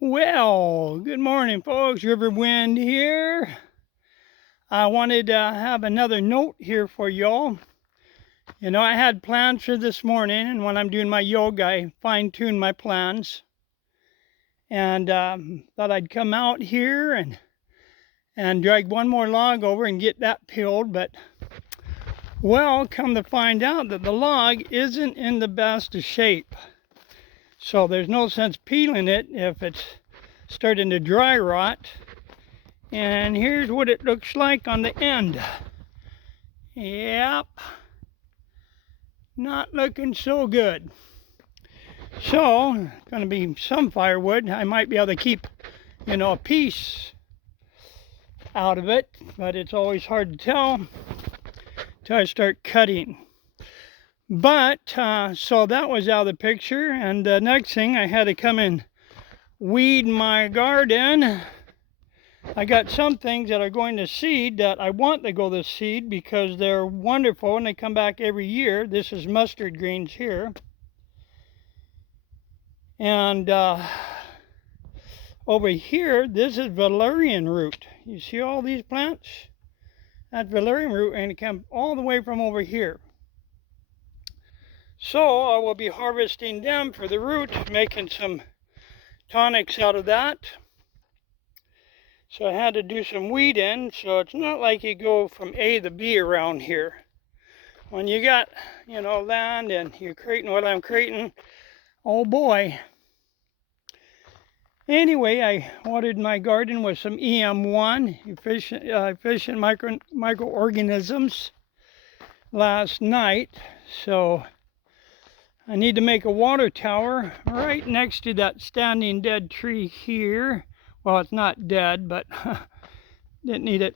Well, good morning, folks. Riverwind here. I wanted to have another note here for y'all. You know, I had plans for this morning, and when I'm doing my yoga, I fine-tune my plans. And thought I'd come out here and drag one more log over and get that peeled. But, well, come to find out that the log isn't in the best of shape. So there's no sense peeling it if it's starting to dry rot. And here's what it looks like on the end. Yep, not looking so good. So, going to be some firewood. I might be able to keep, a piece out of it, but it's always hard to tell until I start cutting. But, so that was out of the picture, and the next thing, I had to come and weed my garden. I got some things that are going to seed that I want to go to seed because they're wonderful and they come back every year. This is mustard greens here. And over here, this is valerian root. You see all these plants? That's valerian root, and it comes all the way from over here. So I will be harvesting them for the root, making some tonics out of that. So I had to do some weeding, so it's not like you go from A to B around here. When you got, land and you're creating what I'm creating, oh boy. Anyway, I watered my garden with some EM1, efficient microorganisms, last night. So I need to make a water tower right next to that standing dead tree here. Well, it's not dead, but didn't need it.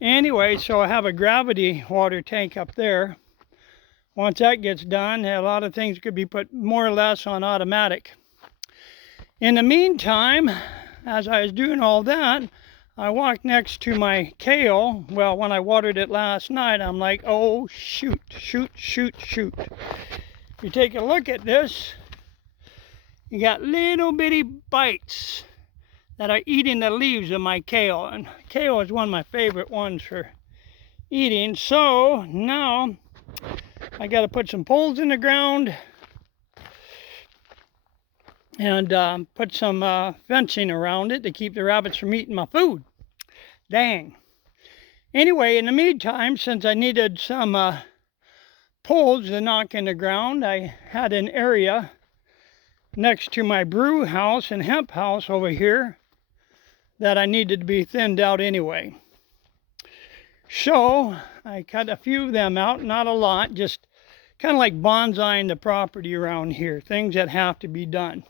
Anyway, so I have a gravity water tank up there. Once that gets done, a lot of things could be put more or less on automatic. In the meantime, as I was doing all that, I walked next to my kale. Well, when I watered it last night, I'm like, oh, shoot. If you take a look at this, you got little bitty bites that are eating the leaves of my kale. And kale is one of my favorite ones for eating. So now I got to put some poles in the ground and put some fencing around it to keep the rabbits from eating my food. Dang. Anyway, in the meantime, since I needed some poles to knock in the ground, I had an area next to my brew house and hemp house over here that I needed to be thinned out anyway. So I cut a few of them out, not a lot, just kind of like bonsaiing the property around here, things that have to be done.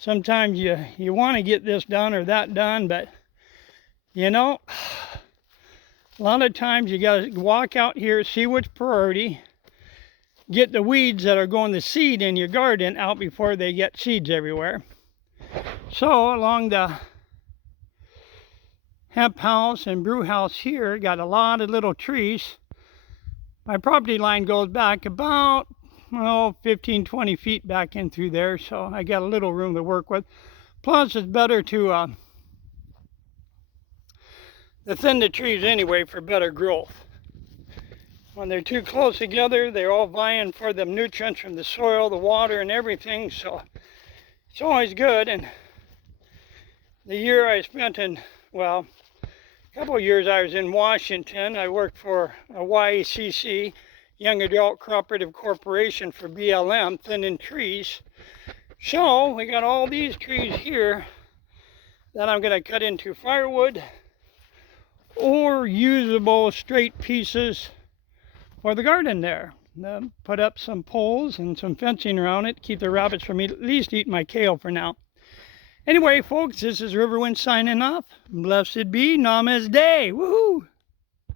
Sometimes you want to get this done or that done, but a lot of times you got to walk out here, see what's priority, get the weeds that are going to seed in your garden out before they get seeds everywhere. So along the hemp house and brew house here, got a lot of little trees. My property line goes back about 15-20 feet back in through there, so I got a little room to work with. Plus it's better to thin the trees anyway for better growth. When they're too close together, they're all vying for the nutrients from the soil, the water, and everything, so it's always good. And the year I spent in, a couple of years I was in Washington. I worked for a YACC, Young Adult Cooperative Corporation, for BLM, thinning trees. So we got all these trees here that I'm going to cut into firewood or usable straight pieces for the garden there. Put up some poles and some fencing around it, keep the rabbits from at least eating my kale for now. Anyway, folks, this is Riverwind signing off. Blessed be Namaste. Woohoo!